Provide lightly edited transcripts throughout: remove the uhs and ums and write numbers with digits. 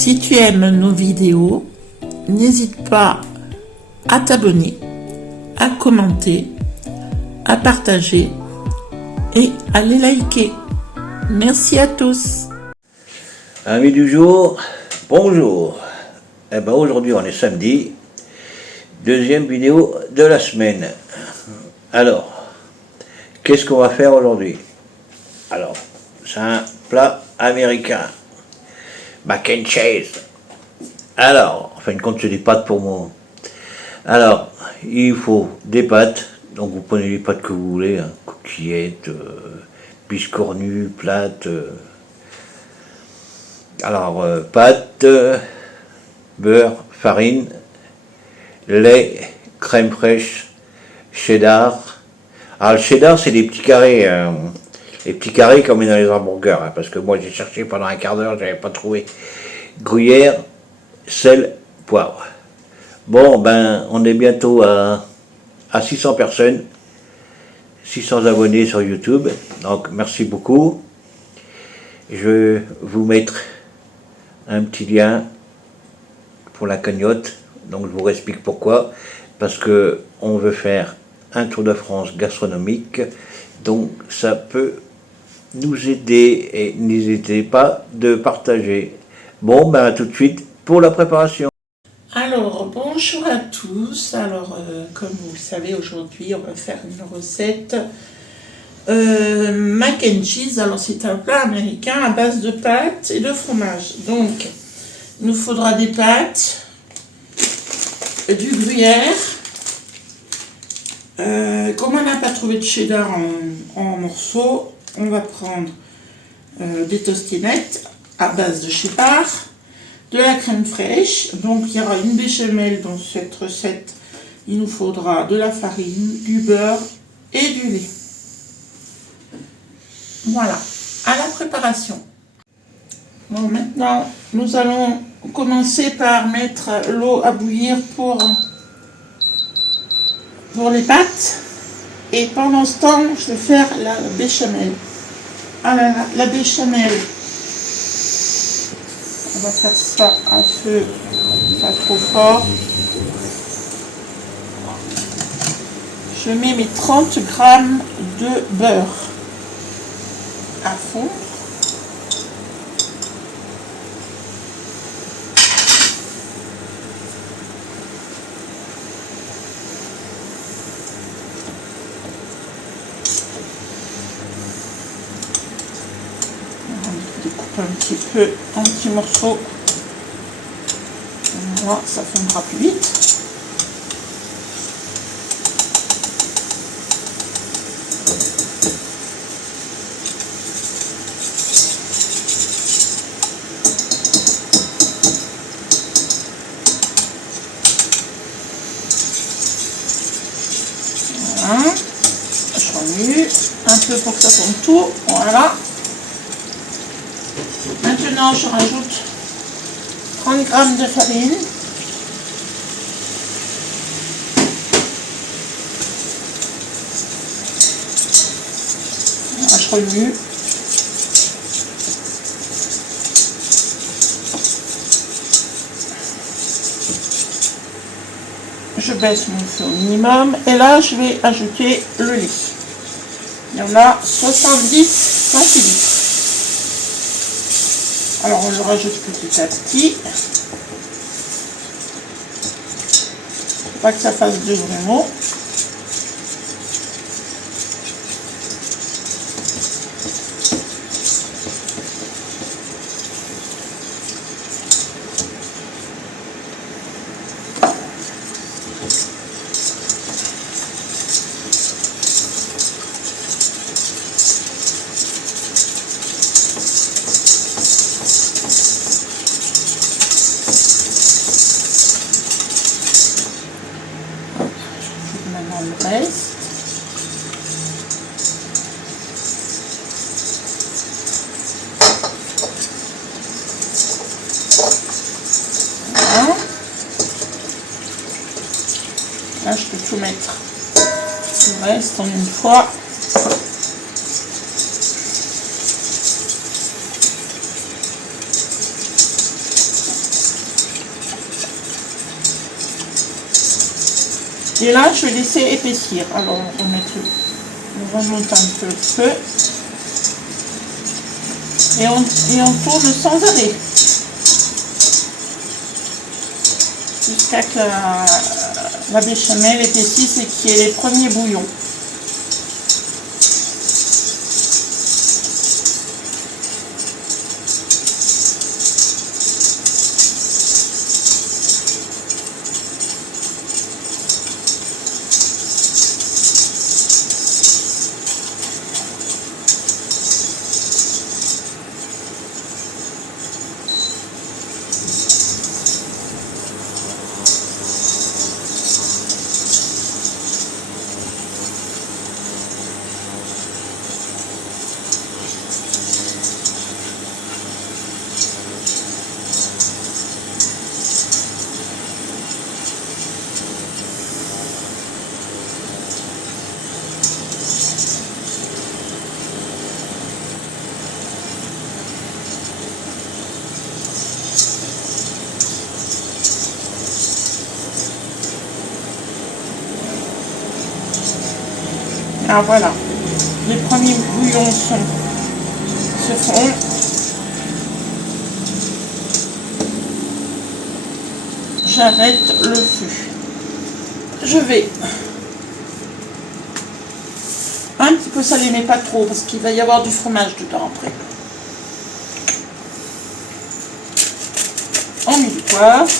Si tu aimes nos vidéos, n'hésite pas à t'abonner, à commenter, à partager et à les liker. Merci à tous. Amis du jour, bonjour. Eh ben aujourd'hui on est samedi, deuxième vidéo de la semaine. Alors, qu'est-ce qu'on va faire aujourd'hui? Alors, c'est un plat américain, mac and cheese. Alors, en fin de compte c'est des pâtes pour moi. Alors, il faut des pâtes, donc vous prenez les pâtes que vous voulez, hein, coquillettes, biscornues, plates. Alors, pâtes, beurre, farine, lait, crème fraîche, cheddar. Alors, le cheddar, c'est des petits carrés, les petits carrés comme dans les hamburgers, hein, parce que moi j'ai cherché pendant un quart d'heure, j'avais pas trouvé. Gruyère, sel, poivre. Bon, ben, on est bientôt à 600 personnes, 600 abonnés sur YouTube, donc merci beaucoup. Je vais vous mettre un petit lien pour la cagnotte, donc je vous explique pourquoi, parce que on veut faire un tour de France gastronomique, donc ça peut nous aider et n'hésitez pas de partager. Bon, ben à tout de suite pour la préparation. Alors, bonjour à tous. Alors, comme vous le savez, aujourd'hui, on va faire une recette mac and cheese. Alors, c'est un plat américain à base de pâtes et de fromage. Donc, il nous faudra des pâtes, du gruyère. Comme on n'a pas trouvé de cheddar en morceaux, on va prendre des tostinettes à base de cheddar, de la crème fraîche. Donc il y aura une béchamel dans cette recette. Il nous faudra de la farine, du beurre et du lait. Voilà, à la préparation. Bon, maintenant nous allons commencer par mettre l'eau à bouillir pour les pâtes. Et pendant ce temps, je vais faire la béchamel. Alors, la béchamel, on va faire ça à feu pas trop fort. Je mets mes 30 grammes de beurre à fond. On découpe un petit peu en petits morceaux. Voilà, ça fondra plus vite. Voilà. Je remue un peu pour que ça fonde tout. Voilà. Maintenant, je rajoute 30 grammes de farine. Voilà, je remue. Je baisse mon feu au minimum. Et là, je vais ajouter le lait. Il y en a 70 centilitres. Alors, on le rajoute petit à petit. Faut pas que ça fasse de grumeaux. Maintenant le reste. Voilà. Là, je peux tout mettre. Le reste en une fois. Et là, je vais laisser épaissir. Alors, on remonte un peu le feu. Et on tourne sans arrêt. Jusqu'à que la béchamel épaississe et qu'il y ait les premiers bouillons. Ah voilà, les premiers bouillons se font. J'arrête le feu. Je vais un petit peu saler, mais pas trop, parce qu'il va y avoir du fromage dedans après. On met du poivre.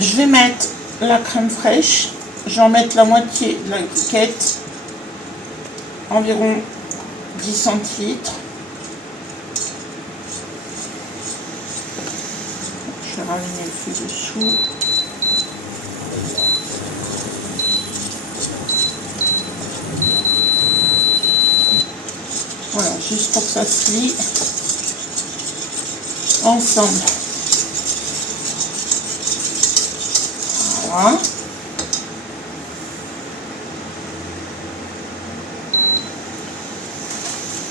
Je vais mettre la crème fraîche. Je vais en mettre la moitié de la briquette, environ 10 centilitres. Je vais rallumer le feu dessous. Voilà, juste pour que ça se lie ensemble. Voilà.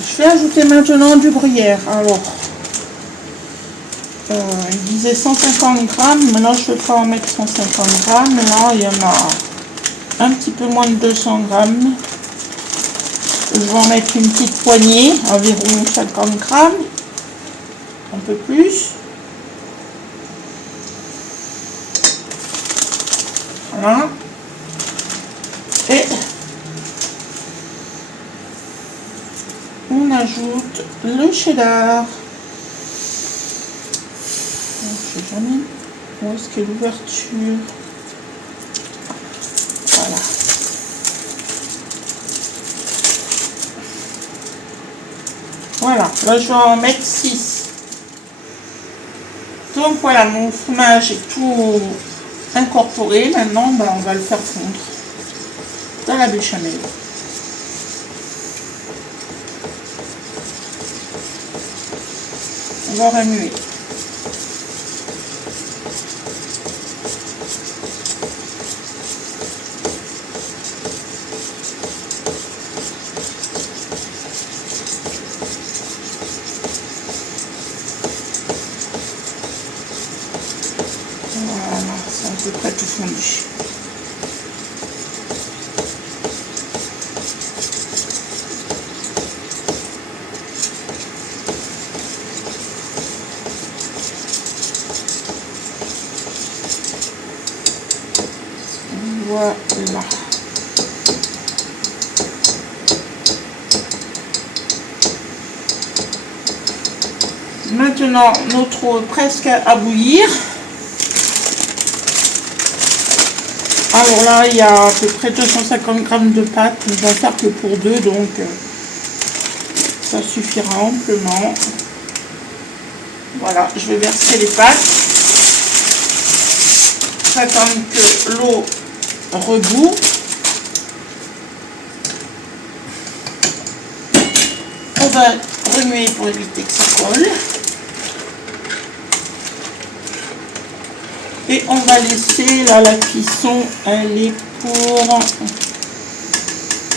Je vais ajouter maintenant du gruyère. Alors, il disait 150 grammes, maintenant je ne vais pas en mettre 150 grammes. Là, il y en a un petit peu moins de 200 grammes. Je vais en mettre une petite poignée, environ 50 grammes, un peu plus. Voilà. Et on ajoute le cheddar. Je sais jamais où est-ce qu'est l'ouverture. Voilà. Voilà, là je vais en mettre 6. Donc voilà, mon fromage est tout incorporé. Maintenant, on va le faire fondre dans la béchamel. On va remuer. Voilà, c'est à peu près tout fondu. Voilà. Maintenant, notre eau est presque à bouillir. Alors là, il y a à peu près 250 grammes de pâte. On va faire que pour deux, donc ça suffira amplement. Voilà, je vais verser les pâtes. J'attends que l'eau rebout. On va remuer pour éviter que ça colle. Et on va laisser là la cuisson, elle est pour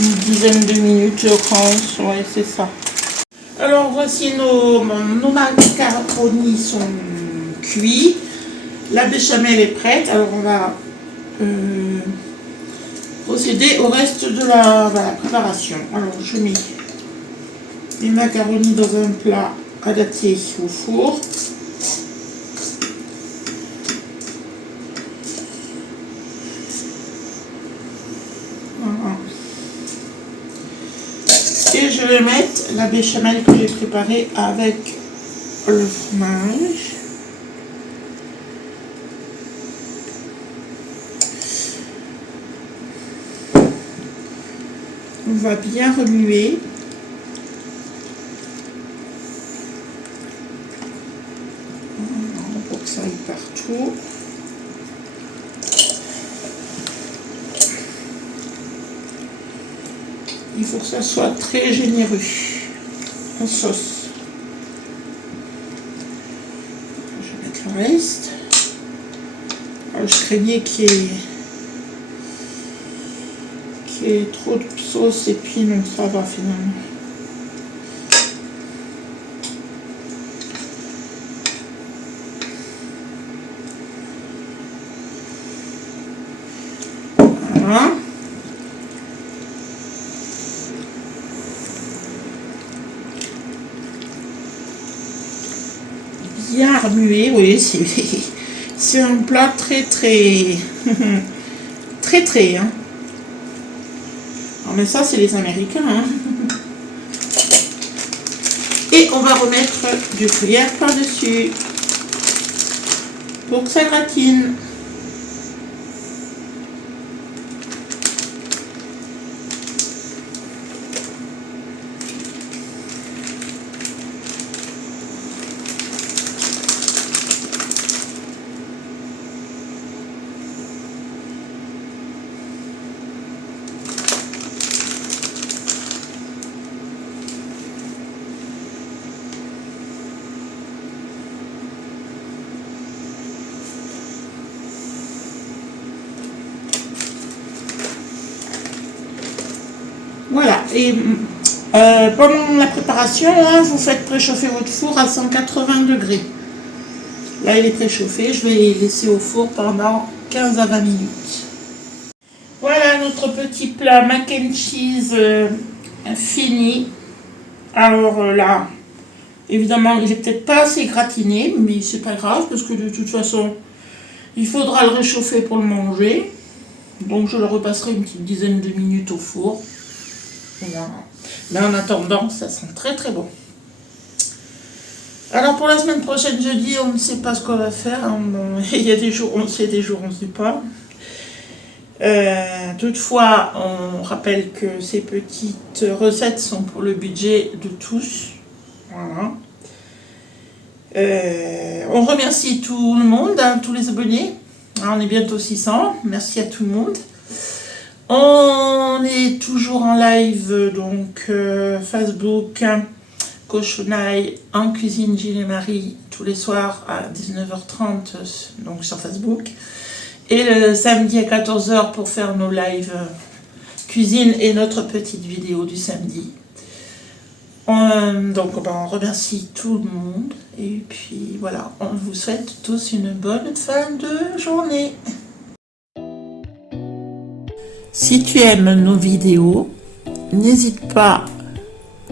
une dizaine de minutes, je pense. Ouais, c'est ça. Alors voici nos macaronis sont cuits. La béchamel est prête, alors on va procéder au reste de la préparation. Alors je mets les macaronis dans un plat adapté au four. Voilà. Et je vais mettre la béchamel que j'ai préparée avec le fromage. On va bien remuer. Pour que ça aille partout. Il faut que ça soit très généreux en sauce. Je vais mettre le reste. Alors, je craignais qu'il y ait trop de sauce et puis non, ça va finalement. Voilà. Bien remué, oui, c'est un plat très hein. Alors, mais ça c'est les Américains hein. Et on va remettre du gruyère par dessus pour que ça gratine. Voilà, et pendant la préparation, hein, vous faites préchauffer votre four à 180 degrés. Là, il est préchauffé, je vais les laisser au four pendant 15 à 20 minutes. Voilà notre petit plat mac and cheese fini. Alors là, évidemment, il n'est peut-être pas assez gratiné, mais c'est pas grave, parce que de toute façon, il faudra le réchauffer pour le manger. Donc je le repasserai une petite dizaine de minutes au four. Voilà. Mais en attendant, ça sent très très bon. Alors pour la semaine prochaine, jeudi, on ne sait pas ce qu'on va faire. Il y a des jours on sait, des jours on ne sait pas. Toutefois, on rappelle que ces petites recettes sont pour le budget de tous. Voilà. On remercie tout le monde, hein, tous les abonnés. On est bientôt 600. Merci à tout le monde. On est toujours en live, donc Facebook, Cochonaille, en cuisine Gilles et Marie, tous les soirs à 19h30, donc sur Facebook. Et le samedi à 14h pour faire nos lives cuisine et notre petite vidéo du samedi. Donc on remercie tout le monde. Et puis voilà, on vous souhaite tous une bonne fin de journée. Si tu aimes nos vidéos, n'hésite pas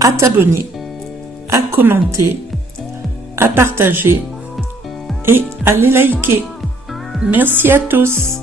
à t'abonner, à commenter, à partager et à les liker. Merci à tous.